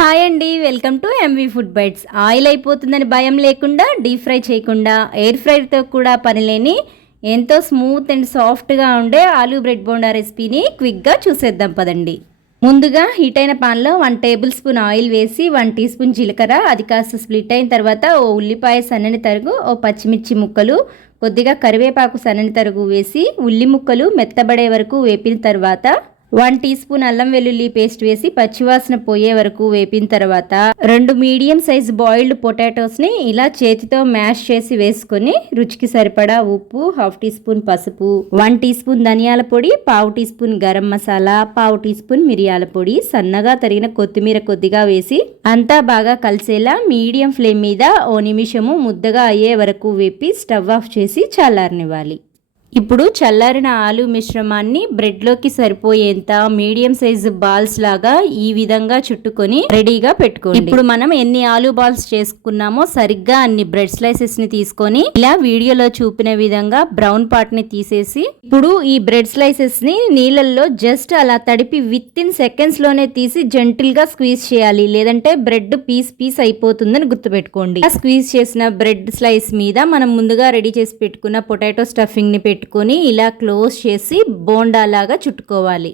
Hi అండి, welcome to MV food bites. Oil అయిపోతుందని భయం లేకుండా, డీప్ ఫ్రై చేయకుండా, ఎయిర్ ఫ్రైతో కూడా పని లేని ఎంతో స్మూత్ అండ్ సాఫ్ట్గా ఉండే ఆలూ బ్రెడ్ బోండా రెసిపీని క్విక్గా చూసేద్దాం పదండి. ముందుగా హీట్ అయిన పాన్లో 1 టేబుల్ స్పూన్ ఆయిల్ వేసి 1 టీ స్పూన్ జీలకర్ర, అది కాస్త స్ప్లిట్ అయిన తర్వాత ఓ ఉల్లిపాయ సన్నని తరుగు, ఓ పచ్చిమిర్చి ముక్కలు, కొద్దిగా కరివేపాకు సన్నని తరుగు వేసి ఉల్లి ముక్కలు మెత్తబడే వరకు వేపిన తర్వాత 1 టీ స్పూన్ అల్లం వెల్లుల్లి పేస్ట్ వేసి పచ్చివాసన పోయే వరకు వేపిన తర్వాత 2 మీడియం సైజ్ బాయిల్డ్ పొటాటోస్ని ఇలా చేతితో మ్యాష్ చేసి వేసుకొని రుచికి సరిపడా ఉప్పు, 1/2 టీ స్పూన్ పసుపు, 1 టీ స్పూన్ ధనియాల పొడి, 1/2 teaspoon garam masala, 1/2 teaspoon మిరియాల పొడి, సన్నగా తరిగిన కొత్తిమీర కొద్దిగా వేసి అంతా బాగా కలిసేలా మీడియం ఫ్లేమ్ మీద ఓ నిమిషము ముద్దగా అయ్యే వరకు వేపి స్టవ్ ఆఫ్ చేసి చల్లారనివ్వాలి. ఇప్పుడు చల్లారిన ఆలు మిశ్రమాన్ని బ్రెడ్లోకి సరిపోయేంత మీడియం సైజు బాల్స్ లాగా ఈ విధంగా చుట్టుకొని రెడీగా పెట్టుకోండి. ఇప్పుడు మనం ఎన్ని ఆలు బాల్స్ చేసుకున్నామో సరిగ్గా అన్ని బ్రెడ్ స్లైసెస్ ని తీసుకొని ఇలా వీడియోలో చూపిన విధంగా బ్రౌన్ పార్ట్ ని తీసేసి ఇప్పుడు ఈ బ్రెడ్ స్లైసెస్ ని నీళ్ళల్లో జస్ట్ అలా తడిపి విత్ ఇన్ సెకండ్స్ లోనే తీసి జెంటిల్ గా స్క్వీజ్ చేయాలి, లేదంటే బ్రెడ్ పీస్ అయిపోతుందని గుర్తుపెట్టుకోండి. స్క్వీజ్ చేసిన బ్రెడ్ స్లైస్ మీద మనం ముందుగా రెడీ చేసి పెట్టుకున్న పొటాటో స్టఫింగ్ ని పెట్టుకొని ఇలా క్లోజ్ చేసి బోండాలాగా చుట్టుకోవాలి.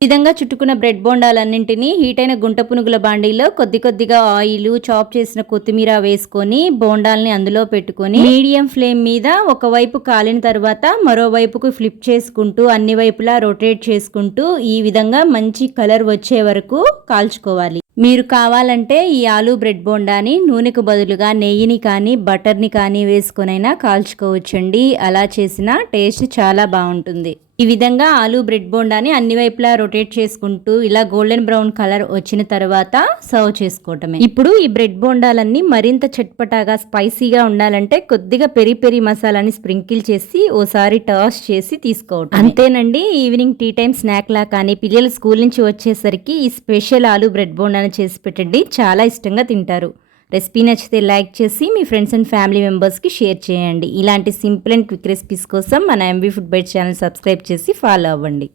ఈ విధంగా చుట్టుకున్న బ్రెడ్ బోండాలన్నింటినీ హీట్ అయిన గుంట పునుగుల బాండీలో కొద్దిగా ఆయిల్, చాప్ చేసిన కొత్తిమీర వేసుకొని బోండాల్ని అందులో పెట్టుకొని మీడియం ఫ్లేమ్ మీద ఒకవైపు కాలిన తర్వాత మరోవైపుకు ఫ్లిప్ చేసుకుంటూ అన్ని వైపులా రొటేట్ చేసుకుంటూ ఈ విధంగా మంచి కలర్ వచ్చే వరకు కాల్చుకోవాలి. మీరు కావాలంటే ఈ ఆలూ బ్రెడ్ బోండాని నూనెకు బదులుగా నెయ్యిని కానీ బటర్ని కానీ వేసుకొనైనా కాల్చుకోవచ్చండి. అలా చేసిన టేస్ట్ చాలా బాగుంటుంది. ఈ విధంగా ఆలూ బ్రెడ్ బోండాని అన్ని వైపులా రొటేట్ చేసుకుంటూ ఇలా గోల్డెన్ బ్రౌన్ కలర్ వచ్చిన తర్వాత సర్వ్ చేసుకోవటమే. ఇప్పుడు ఈ బ్రెడ్ బోండాలన్నీ మరింత చట్పటాగా స్పైసీగా ఉండాలంటే కొద్దిగా పెరి మసాలాని స్ప్రింకిల్ చేసి ఓసారి టాస్ చేసి తీసుకోవటం. అంతేనండి, ఈవినింగ్ టీ టైం స్నాక్ లా కానీ పిల్లలు స్కూల్ నుంచి వచ్చేసరికి ఈ స్పెషల్ ఆలూ బ్రెడ్ బోండాని చేసి పెట్టండి, చాలా ఇష్టంగా తింటారు. రెసిపీ నచ్చితే లైక్ చేసి మీ ఫ్రెండ్స్ అండ్ ఫ్యామిలీ మెంబర్స్కి షేర్ చేయండి. ఇలాంటి సింపుల్ అండ్ క్విక్ రెసిపీస్ కోసం మన MV food bites channel subscribe చేసి ఫాలో అవ్వండి.